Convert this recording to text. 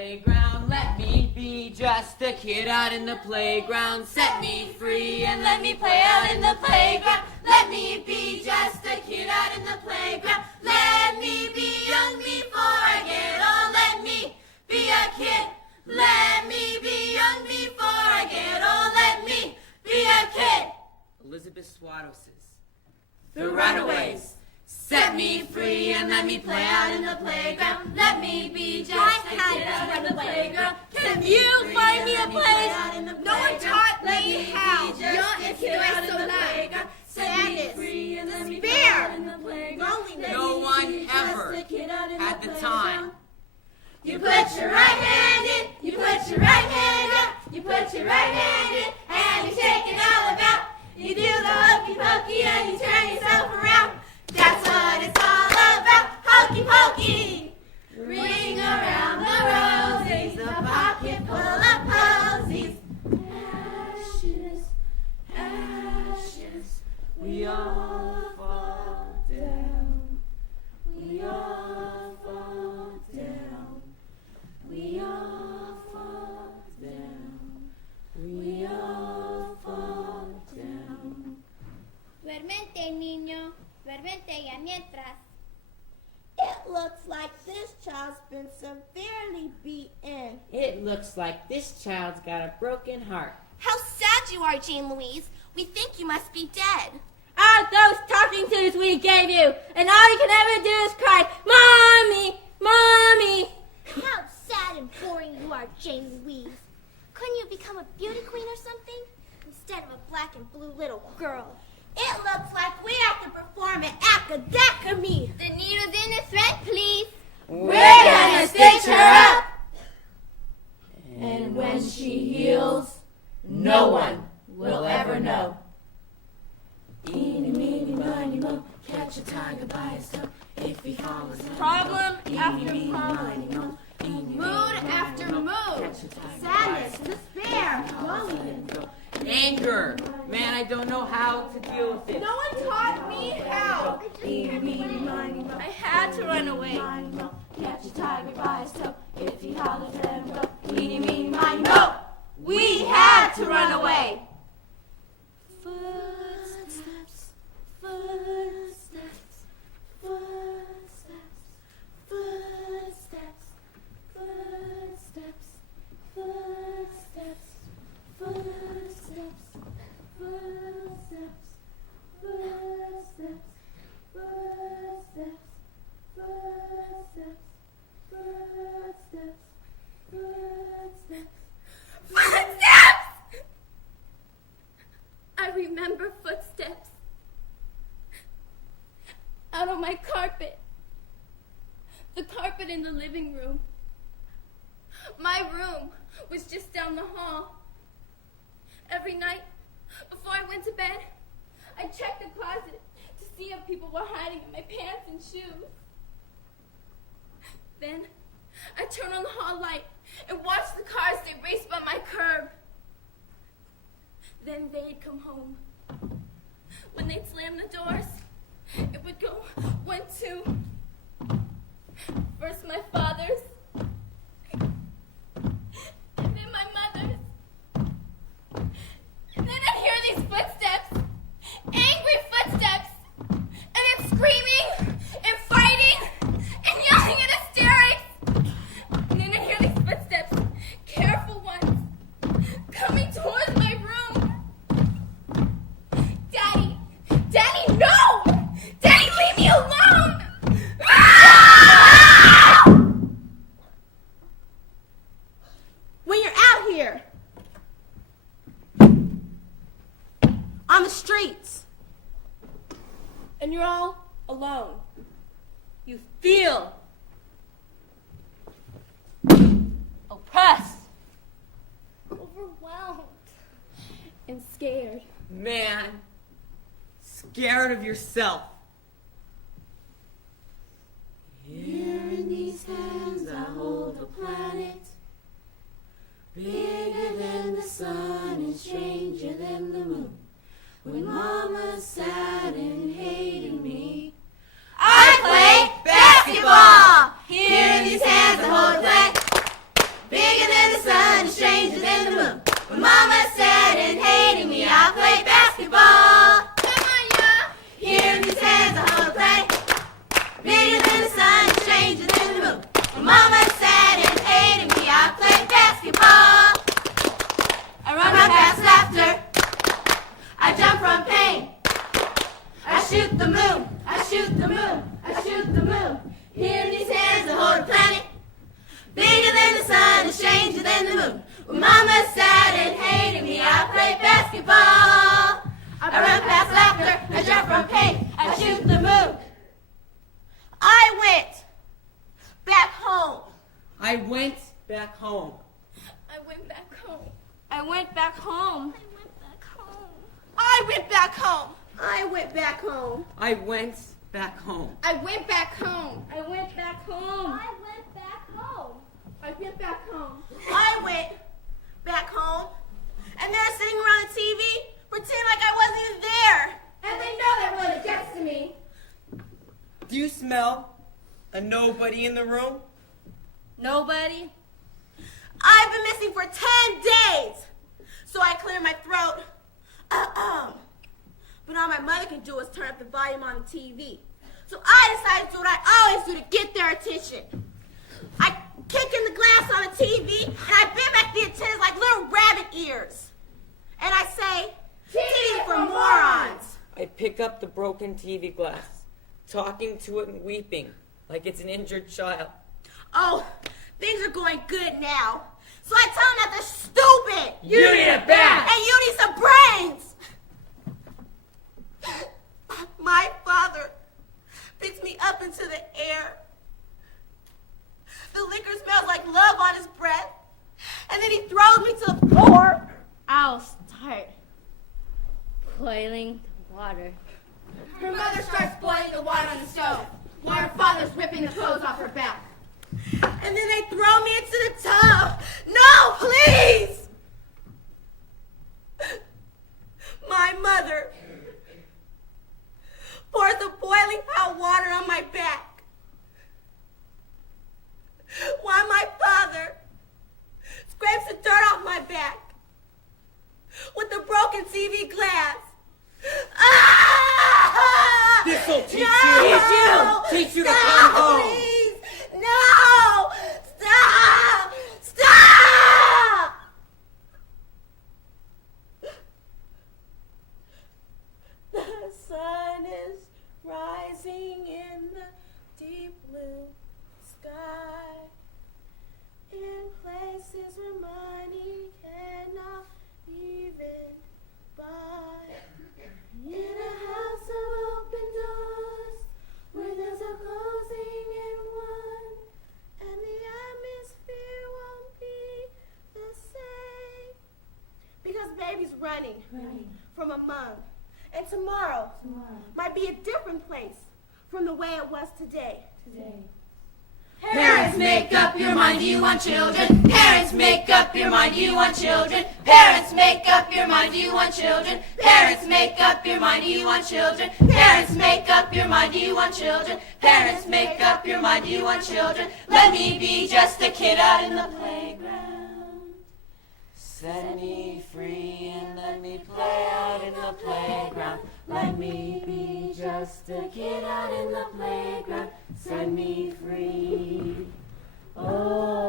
playground. Let me be just a kid out in the playground. Set me free and let me play out in the playground. Let me be just a kid out in the playground. Let me be young before I get old. Let me be a kid. Let me be young before I get old. Let me be a kid. Elizabeth Swato says, the Runaways. Set me free and let me play out in the playground. Let me be just a kid out in the playground. Can you find me a place? No one taught me how. Your influence so loud. Sadness, despair, loneliness. No one ever had the time. You put your right hand in, you put your right hand up, you put your right hand in, and you shake it all about. You do the hokey pokey and you turn yourself around. That's what it's all about, hokey pokey. Ring around the rosies, the pocket full of posies. Ashes, ashes, we all fall down. We all fall down. We all fall down. We all fall down. Duermente, niño. Duermente ya mientras. It looks like this child's been severely beaten. It looks like this child's got a broken heart. How sad you are, Jane Louise. We think you must be dead. Ah, those talking tos we gave you, and all you can ever do is cry, Mommy, Mommy. How sad and boring you are, Jane Louise. Couldn't you become a beauty queen or something? Instead of a black and blue little girl. It looks like we have to perform an academy. The needle's in the thread, please. We're gonna stitch her up. And when she heals, no one will ever know. Eeny, meeny, miny, mo, catch a tiger by his toe. If he follows him, problem after problem. Mood after mood. Sadness, despair, loneliness. Anger. Man, I don't know how to deal with it. No one taught me how. I had to run away. Catch a tiger by his toe. If he hollers, let him go. Eeny, meeny, miny, mo. We had to run away. Footsteps, footsteps, footsteps, footsteps, footsteps, footsteps, footsteps, footsteps, footsteps, footsteps, footsteps, footsteps, footsteps, footsteps! I remember footsteps out on my carpet, the carpet in the living room. My room was just down the hall. Every night, before I went to bed, I checked the closet to see if people were hiding in my pants and shoes. Then, I turned on the hall light and watched the cars they raced by my curb. Then they'd come home. When they'd slam the doors, it would go 1, 2. First my father's, and then my mother's. And then I'd hear these footsteps, angry footsteps, and then screaming and fighting and yelling in hysterics. And then I'd hear these footsteps, careful ones, coming towards my room. Daddy, Daddy, no! Daddy, leave me alone! Ah! When you're out here, on the streets, and you're all alone, you feel oppressed, overwhelmed, and scared. Man, scared of yourself. Here in these hands I hold a planet, bigger than the sun and stranger than the moon. When Mama sat and hated me, I played basketball. Here in these hands I hold a planet. moon, I shoot the moon, I shoot the moon. Here in these hands I hold a planet, bigger than the sun and stranger than the moon. When mama's sad and hating me, I play basketball. I run past laughter, I jump from pain, I shoot the moon. I went back home. I went back home. I went back home. I went back home. I went back home. I went back home. I went back home. I went back home. I went back home. I went back home. I went back home. I went back home, and they're sitting around the TV, pretending like I wasn't even there. And they know they're really next to me. Do you smell a nobody in the room? Nobody? I've been missing for 10 days, so I cleared my throat. But all my mother can do is turn up the volume on the TV. So I decided to do what I always do to get their attention. I kick in the glass on the TV, and I bend back the antennas like little rabbit ears. And I say, TV for morons. I pick up the broken TV glass, talking to it and weeping like it's an injured child. Oh, things are going good now. So I tell them that they're stupid. You need a bath. And you need some brains. My father picks me up into the air. The liquor smells like love on his breath. And then he throws me to the floor. I'll start boiling the water. Her mother starts boiling the water on the stove while her father's ripping the clothes off her back. And then they throw me into the tub. No, please! My mother pours the boiling hot water on my back, while my father scrapes the dirt off my back with the broken TV glass. Ah! This'll teach No! you. Teach you to Stop, come home. Please! No! Stop! Stop! The sun is rising in the deep blue sky, in places where money cannot even buy. In a house of open doors, where there's a closing in one, and the atmosphere won't be the same. Because baby's running from among, and tomorrow might be a different place from the way it was today. Parents, make up your mind, do you want children? Parents, make up your mind, do you want children? Parents, make up your mind, do you want children? Parents, make up your mind, do you want children? Parents, make up your mind, do you want children? Parents, make up your mind, do you want children? Let me be just a kid out in the playground. Set me free and let me play out in the playground. Let me be just a kid out in the playground. Set me free. Oh.